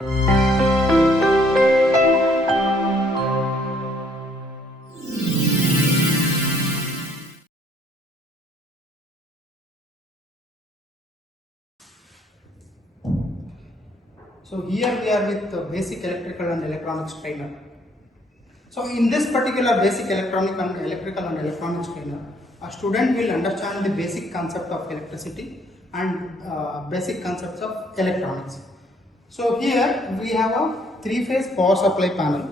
So here we are with basic electrical and electronics trainer. So in this particular basic electronical and electronics trainer, a student will understand the basic concept of electricity and basic concepts of electronics. So here we have a 3-phase power supply panel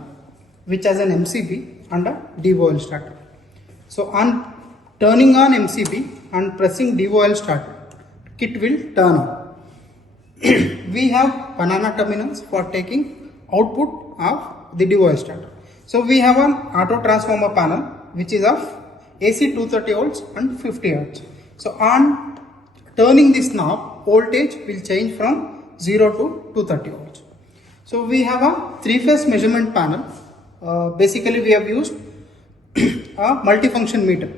which has an MCB and a DOL starter. So on turning on MCB and pressing DOL starter, kit will turn on. We have banana terminals for taking output of the DOL starter. So we have an auto transformer panel which is of AC 230 volts and 50 hertz. So on turning this knob, voltage will change from 0 to 230 volts. So we have a 3-phase measurement panel. Basically we have used a multifunction meter.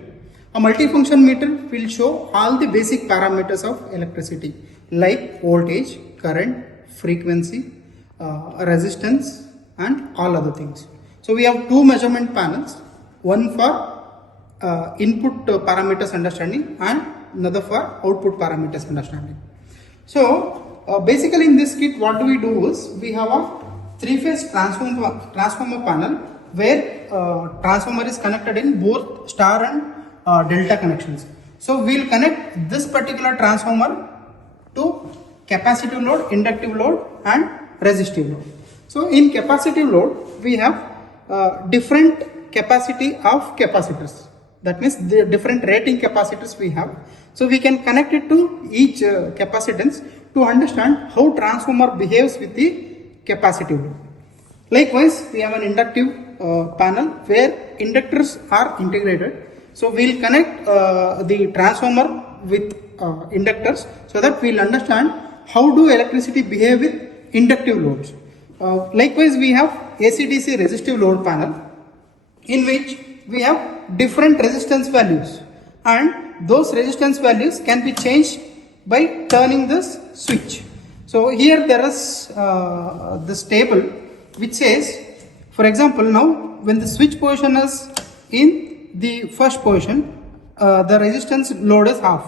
A multifunction meter will show all the basic parameters of electricity like voltage, current, frequency, resistance and all other things. So we have 2 measurement panels, one for input parameters understanding and another for output parameters understanding. So basically in this kit what do we do is we have a 3-phase transformer panel where transformer is connected in both star and delta connections. So we will connect this particular transformer to capacitive load, inductive load and resistive load. So in capacitive load we have different capacity of capacitors. That means the different rating capacitors we have. So we can connect it to each capacitance to understand how transformer behaves with the capacitive load. Likewise, we have an inductive panel where inductors are integrated. So we will connect the transformer with inductors so that we will understand how do electricity behave with inductive loads. Likewise, we have AC/DC resistive load panel in which we have different resistance values and those resistance values can be changed by turning this switch. So here there is this table which says, for example, now when the switch position is in the first position, the resistance load is half.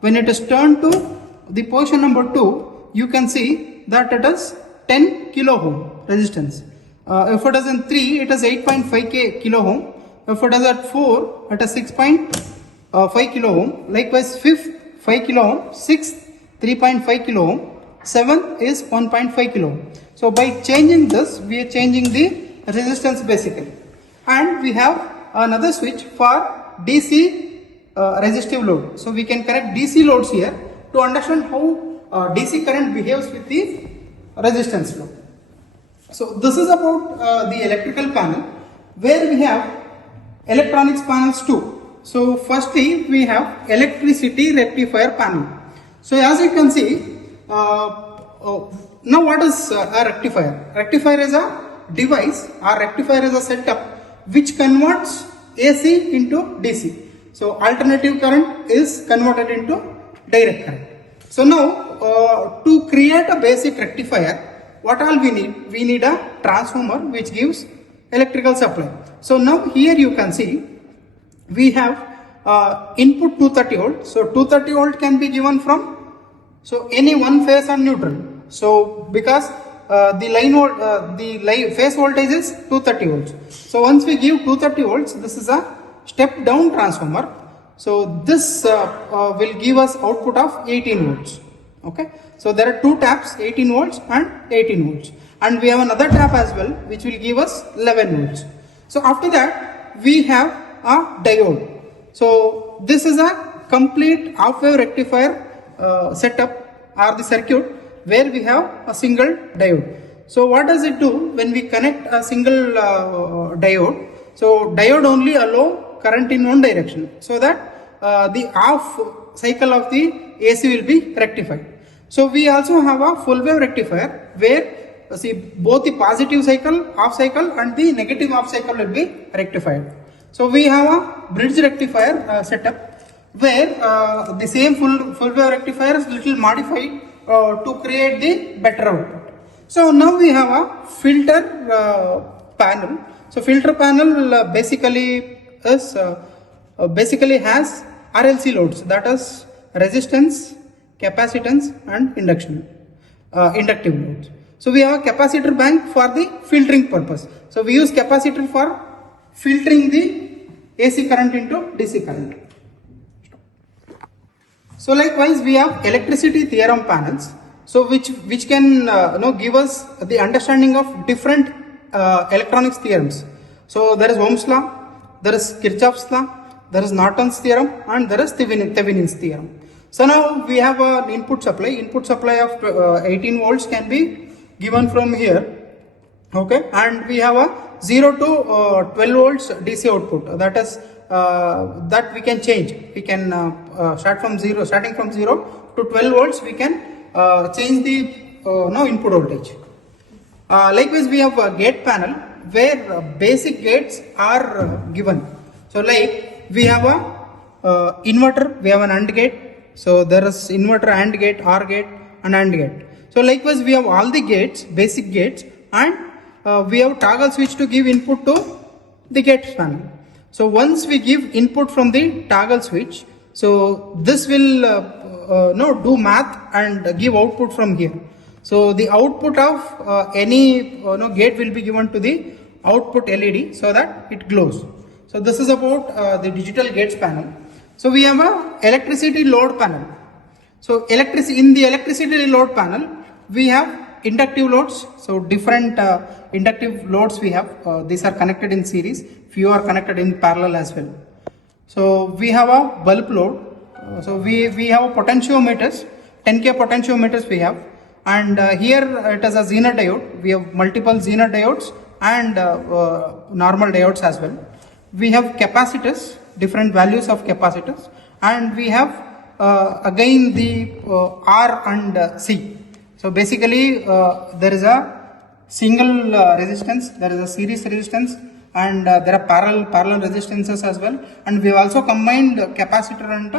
When it is turned to the position number 2, you can see that it is 10 kilo ohm resistance. If it is in 3, it is 8.5 kilo ohm. If it is at 4, it is 6.5 kilo ohm. Likewise, 5th 5 kilo ohm, 6th 3.5 kilo ohm, 7th is 1.5 kilo ohm. So by changing this, we are changing the resistance basically. And we have another switch for DC resistive load. So we can connect DC loads here to understand how DC current behaves with the resistance load. So this is about the electrical panel where we have electronics panels too. So firstly we have electricity rectifier panel. So as you can see, now what is a rectifier? Rectifier is a device or rectifier is a setup which converts AC into DC. So alternative current is converted into direct current. So now to create a basic rectifier, what all we need? We need a transformer which gives electrical supply. So now here you can see we have input 230 volt. So 230 volt can be given from any one phase and neutral. So because the phase voltage is 230 volts. So once we give 230 volts, this is a step down transformer. So this will give us output of 18 volts. Okay. So there are 2 taps, 18 volts and 18 volts. And we have another tap as well which will give us 11 volts. So after that we have a diode. So this is a complete half wave rectifier setup or the circuit where we have a single diode. So what does it do when we connect a single diode? So diode only allow current in one direction so that the half cycle of the AC will be rectified. So we also have a full wave rectifier where see both the positive cycle, half cycle and the negative half cycle will be rectified. So we have a bridge rectifier setup where the same full wave rectifier is little modified to create the better output. So now we have a filter panel. So filter panel basically has RLC loads, that is resistance, capacitance and inductive loads. So we have a capacitor bank for the filtering purpose. So we use capacitor for filtering the AC current into DC current. So likewise we have electricity theorem panels. So which can give us the understanding of different electronics theorems. So there is Ohm's law, there is Kirchhoff's law, there is Norton's theorem and there is Thevenin's theorem. So now we have an input supply of 18 volts can be given from here, okay, and we have a 0 to 12 volts DC output, that is that we can change. We can starting from 0 to 12 volts we can change the input voltage. Likewise we have a gate panel where basic gates are given. So like we have a inverter, we have an AND gate. So there is inverter, AND gate, OR gate and AND gate. So likewise we have all the gates, basic gates, and we have toggle switch to give input to the gate panel. So once we give input from the toggle switch, so this will do math and give output from here. So the output of any gate will be given to the output LED so that it glows. So this is about the digital gates panel. So we have a electricity load panel. So in the electricity load panel we have inductive loads. So different inductive loads we have. These are connected in series. Few are connected in parallel as well. So we have a bulb load. So we have potentiometers, 10K potentiometers we have, and here it is a Zener diode. We have multiple Zener diodes and normal diodes as well. We have capacitors, different values of capacitors, and we have again the R and C. So basically there is a single resistance, there is a series resistance, and there are parallel resistances as well, and we have also combined capacitor and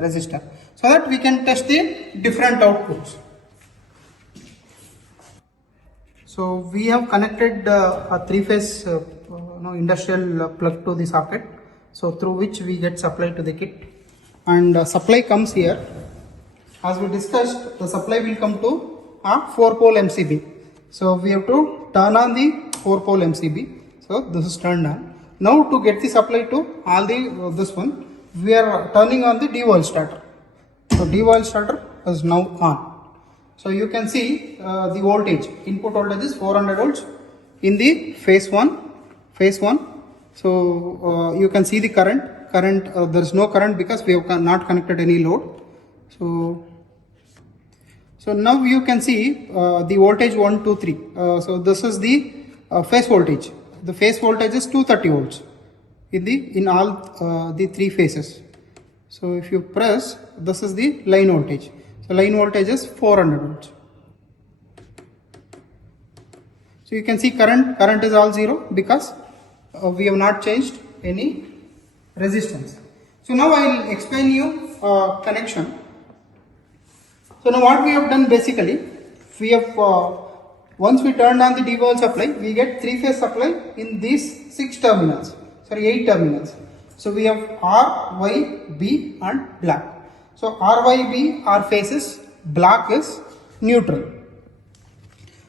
resistor so that we can test the different outputs. So we have connected a three-phase industrial plug to the socket, so through which we get supply to the kit, and supply comes here. As we discussed, the supply will come to a 4-pole MCB. So we have to turn on the 4-pole MCB. So this is turned on. Now to get the supply to all the this one, we are turning on the D-wall starter. So D-wall starter is now on. So you can see the voltage, input voltage is 400 volts in the phase 1. So you can see the current, there is no current because we have not connected any load. So now you can see the voltage 1, 2, 3. So this is the phase voltage. The phase voltage is 230 volts in all the three phases. So if you press, this is the line voltage. So line voltage is 400 volts. So you can see current is all 0 because we have not changed any resistance. So now I will explain you connection. So now what we have done basically, we have once we turned on the D-wall supply, we get 3-phase supply in these 8 terminals. So we have R, Y, B and black. So R, Y, B are phases, black is neutral.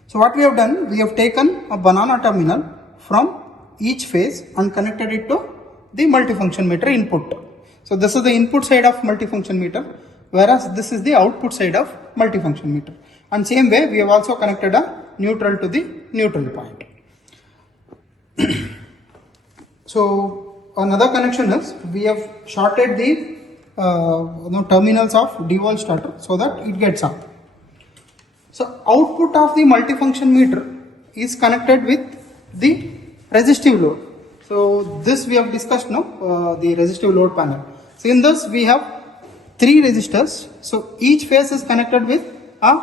So what we have done, we have taken a banana terminal from each phase and connected it to the multifunction meter input. So this is the input side of multifunction meter, whereas this is the output side of multifunction meter. And same way we have also connected a neutral to the neutral point. So another connection is we have shorted the terminals of D-wall starter so that it gets up. So output of the multifunction meter is connected with the resistive load. So this we have discussed now, the resistive load panel. So in this we have 3 resistors. So each phase is connected with a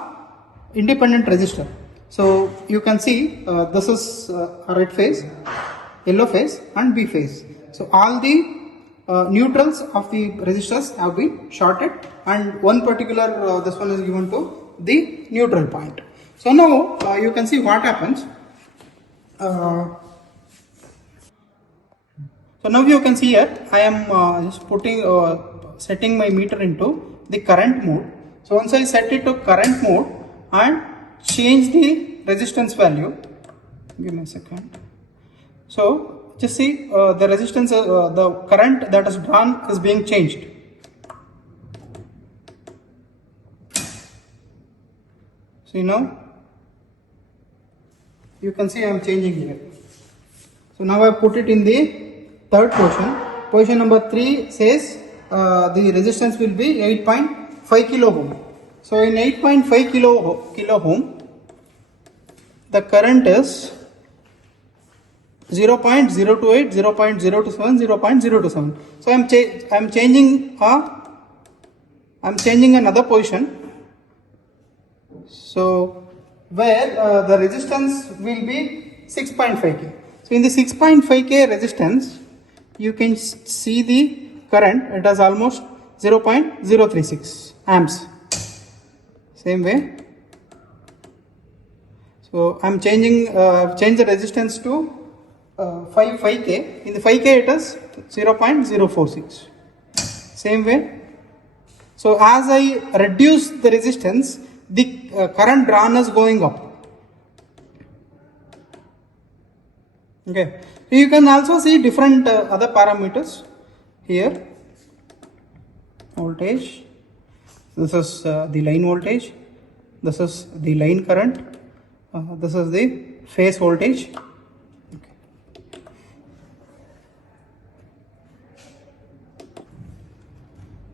independent resistor. So you can see this is a red phase, yellow phase and B phase. So all the neutrals of the resistors have been shorted, and one particular this one is given to the neutral point. So now you can see what happens. So now you can see here I am just putting setting my meter into the current mode. So once I set it to current mode and change the resistance value, give me a second. So just see the resistance, the current that is drawn is being changed. See now, you can see I am changing here. So now I put it in the third position. Position number 3 says the resistance will be 8.5 kilo ohm. So in 8.5 kilo ohm, the current is 0.028, 0.027, 0.027. So I'm changing another position. So where the resistance will be 6.5k. So in the 6.5k resistance, you can see the current. It has almost 0.036 amps. Same way. So I'm changing, change the resistance to 5k. In the 5k it is 0.046. Same way. So as I reduce the resistance, the current drawn is going up. Okay. So you can also see different other parameters here. Voltage. This is the line voltage. This is the line current. This is the phase voltage.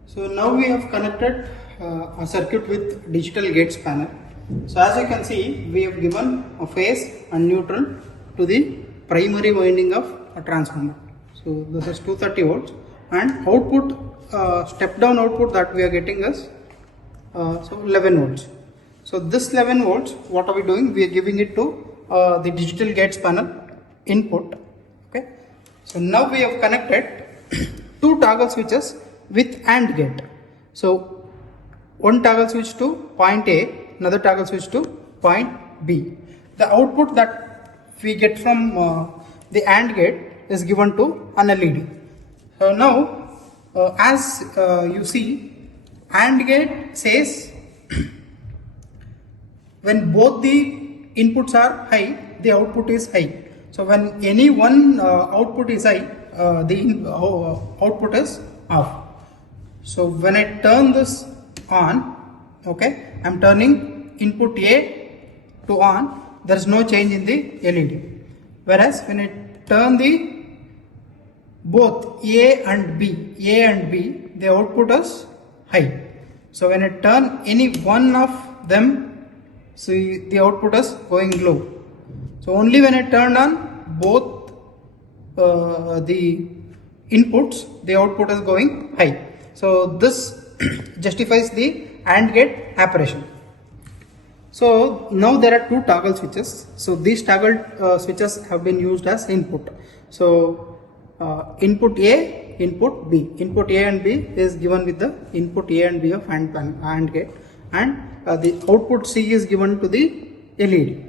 So now we have connected a circuit with digital gates panel. So as you can see, we have given a phase and neutral to the primary winding of a transformer. So this is 230 volts, and output, step down output that we are getting is so 11 volts. So this 11 volts, what are we doing? We are giving it to the digital gates panel input. Okay. So now we have connected two toggle switches with AND gate. So one toggle switch to point A, another toggle switch to point B. The output that we get from the AND gate is given to an LED. So now as you see, AND gate says when both the inputs are high, the output is high. So when any one output is high, the output is off. So when I turn this on, okay, I am turning input A to on, there is no change in the LED. Whereas when I turn the both A and B, the output is high. So when I turn any one of them, see the output is going low. So only when I turn on both the inputs, the output is going high. So this justifies the AND gate operation. So now there are two toggle switches. So these toggle switches have been used as input. So input A, input B. Input A and B is given with the input A and B of AND gate, and the output C is given to the LED.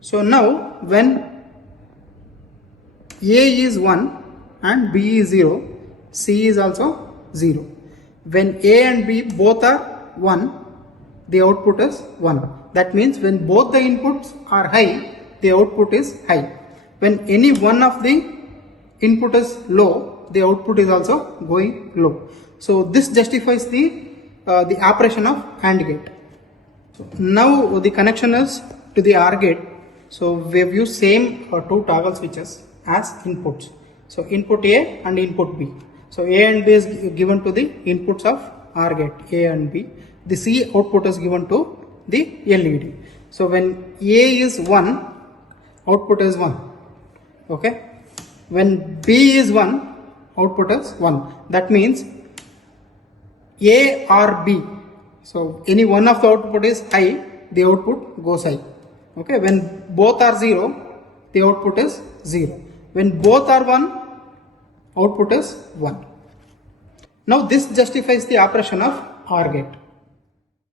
So now when A is 1 and B is 0, C is also 0. When A and B both are 1, the output is 1. That means when both the inputs are high, the output is high. When any one of the input is low, the output is also going low. So this justifies the operation of AND gate. So now the connection is to the OR gate. So we have used same two toggle switches as inputs. So input A and input B. So A and B is given to the inputs of OR gate, A and B. The C output is given to the LED. So when A is 1, output is 1. Okay. When B is 1, output is 1. That means A or B. So any one of the output is high, the output goes high. Okay. When both are 0, the output is 0. When both are 1, output is 1. Now this justifies the operation of OR gate.